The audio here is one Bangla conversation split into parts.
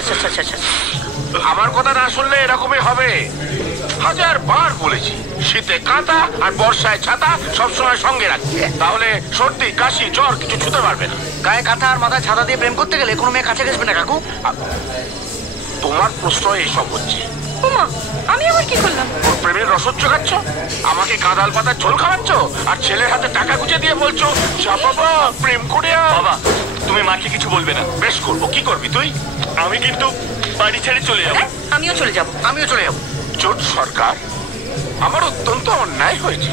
আচ্ছা আচ্ছা আচ্ছা আচ্ছা। আমার কথা না শুনলে এরকমই হবে। 1000 বার বলেছি শীতে কাঁথা আর বর্ষায় ছাতা সবসময় সঙ্গে রাখতে, তাহলে সর্দি কাশি জ্বর কিছু ছুতে পারবে না। গায়ে কাঁথা আর মাথায় ছাতা দিয়ে প্রেম করতে গেলে কোনো মেয়ে কাছে ঘেসবে না কাকু। তোমার প্রশ্ন এইসব হচ্ছে। আমি আবার কি করলাম? প্রেমের রসদ জোগাচ্ছ, আমাকে কাঁদাল পাতার ঝোল খাওয়াচ্ছ, আর ছেলের হাতে টাকা গুঁজে দিয়ে বলছো যা বাবা প্রেম করে। বাবা তুমি মাকে কিছু বলবে না। বেশ করবো, কি করবি তুই? আমি কিন্তু বাড়ি ছেড়ে চলে যাবো। আমিও চলে যাবো, আমিও চলে যাবো। জোট সরকার, আমার অত্যন্ত অন্যায় হয়েছে,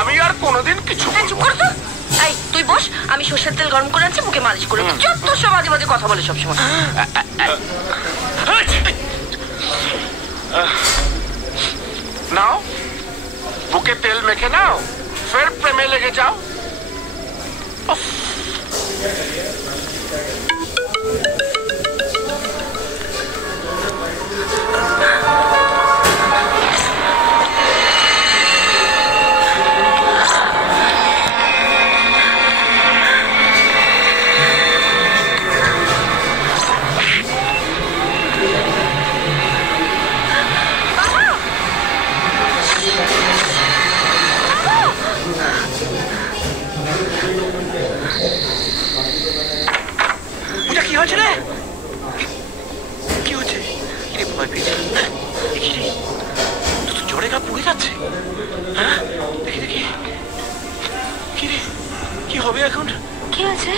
আমি আর কোনোদিন কিছু চুপ কর তো। এই তুই বস, আমি সর্ষের তেল গরম করে আনছি, মুখে মালিশ করে। যত সব বাজে বাজে কথা বলে সবসময়। নাও বুকে তেল মেখে নাও, ফের প্রেমে লেগে যাও। কি হয়েছে রে? কি হচ্ছে? কিরে ভয় পেয়েছে? কিরে তো জ্বরে গা পুড়ে যাচ্ছে। হ্যাঁ দেখি দেখি, কিরে কি হবে এখন? কি আছে?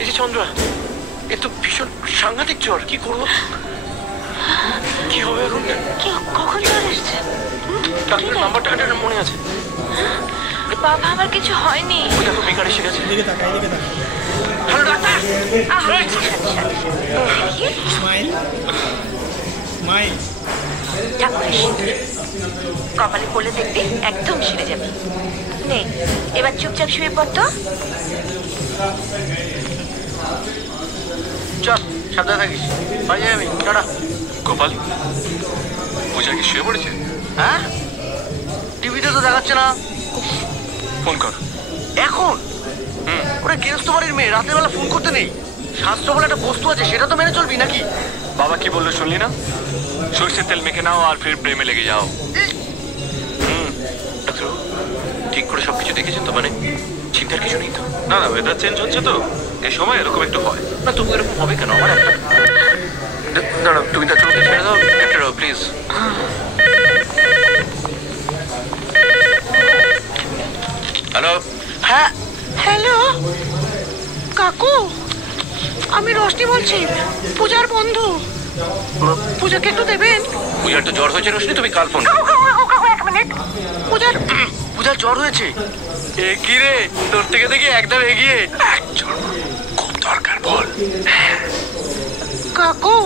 এই যে চন্দ্রা, এ তো ভীষণ সাংঘাতিক জ্বর, কি করবো? কি হবে এখন? কখন জ্বর এসছে? ডাক্তারের নাম্বারটা কাটার মনে আছে? বাবা আমার কিছু হয়নি। ওই দেখো বেকার এসে গেছে। এদিকে তাকা, এদিকে তাকা। Hello doctor. Smile smile. ঠাকুরের সিঁদুর কপালে পড়লে দেখবি একদম সেরে যাবে। নে এবার চুপচাপ শুয়ে পড়তো। চল সাবধানে থাকিস, বাড়ি যাই আমি। টাটা। গোপাল, পূজা কি শুয়ে পড়েছে? হ্যাঁ, টিভিতে তো দেখাচ্ছে না। ফোন কর এখন? ওরা গৃহস্থ বাড়ির মেয়ে, রাতের বেলা ফোন করতে নেই। শাস্ত্র বলে একটা বস্তু আছে, সেটা তো মেনে চলবি নাকি? বাবা কি বললো শুনলি না? সর্ষের তেল মেখে নাও আর ফির প্রেমে লেগে যাও। ডাক্তার ঠিক করে সবকিছু দেখেছেন তো? মানে চিন্তার কিছু নেই তো? না না, ওয়েদার চেঞ্জ হচ্ছে তো এই সময় এরকম একটু হয়। না তবু এরকম হবে কেন? আমার একটা দাঁড়াও, তুমি ডাক্তারকে ছেড়ে দাও। Doctor please. হ্যালো। হ্যাঁ হ্যালো কাকু, আমি রোশনি বলছি, পূজার বন্ধু। পূজাকে একটু দেবেন? পূজার তো জ্বর হয়েছে রোশনি, তুমি কাল ফোন। এক মিনিট। পূজার জ্বর হয়েছে? এ কি রে, তোর থেকে দেখি একদম এগিয়ে। খুব দরকার বল। কাকু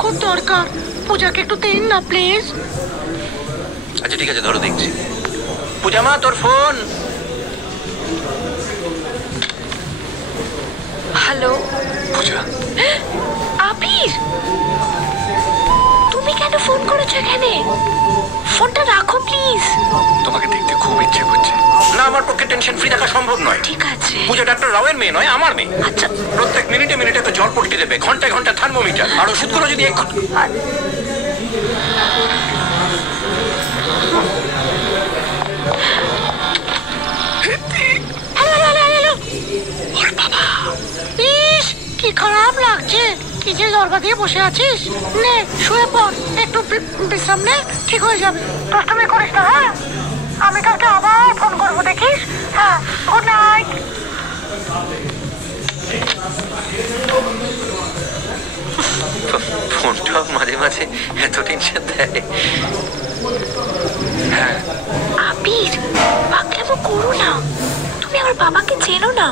খুব দরকার, পূজাকে একটু দিন না প্লিজ। আচ্ছা ঠিক আছে, ধরো দেখছি। পূজা মা তোর ফোন। হ্যালো পূজা, আবির, তুমি কেন ফোন করেছো এখানে? ফোনটা রাখো প্লিজ। তোমাকে দেখতে খুব ইচ্ছে করছে। না, আমার পক্ষে টেনশন ফ্রি থাকা সম্ভব নয়। ঠিক আছে। পূজা ডাক্তার রাওয়ের মেয়ে নয়, আমার মেয়ে। আচ্ছা। প্রত্যেক মিনিটে মিনিটে তো জ্বর পড়তে দেবে, ঘন্টায় ঘন্টায় থার্মোমিটার, আর ওষুধগুলো যদি ইস কি খারাপ লাগছে। কি যে দরগা দিয়ে বসে আছিস, নে শুয়ে পড়, একটু বিশ্রাম নে, ঠিক হয়ে যাবে। দুষ্টুমি করিস না, হ্যাঁ? আমি কালকে আবার ফোন করবো, দেখিস। হ্যাঁ, গুড নাইট। ফোনটাও মাঝে মাঝে এত টেনশন দেয়। হ্যাঁ আবির, পাগলামো করো না, তুমি আমার বাবাকে চেনো না।